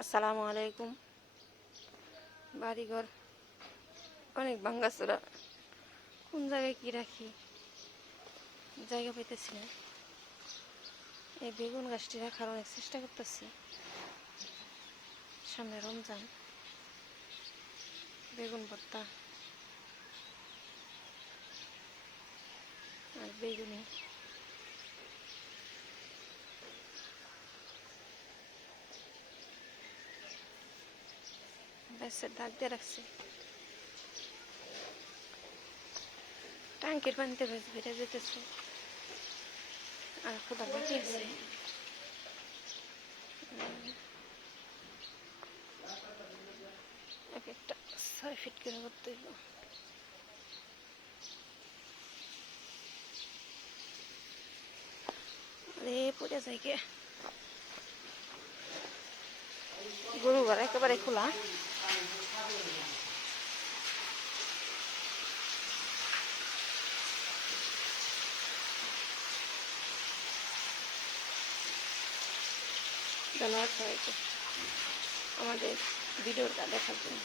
আসসালামু আলাইকুম। বাড়িঘর অনেক ভাঙ্গাচোরা, কোন জায়গায় কি রাখি জায়গা পাইতেছি না। এই বেগুন গাছটি রাখার অনেক চেষ্টা করতেছি। সামনে রমজান, বেগুন ভর্তা আর বেগুনি। ব্যাসের দাগ দিয়ে রাখছি, ট্যাঙ্কের পানিতে বেড়ে যেতেছে আর খোদা বাকি আছে। এক একটা 6 ফিট করে করতে হইব। আরে পড়ে যায় কে, গরু ঘর একেবারে খোলা। ধন্যবাদ সবাইকে আমাদের ভিডিওটা দেখার জন্য।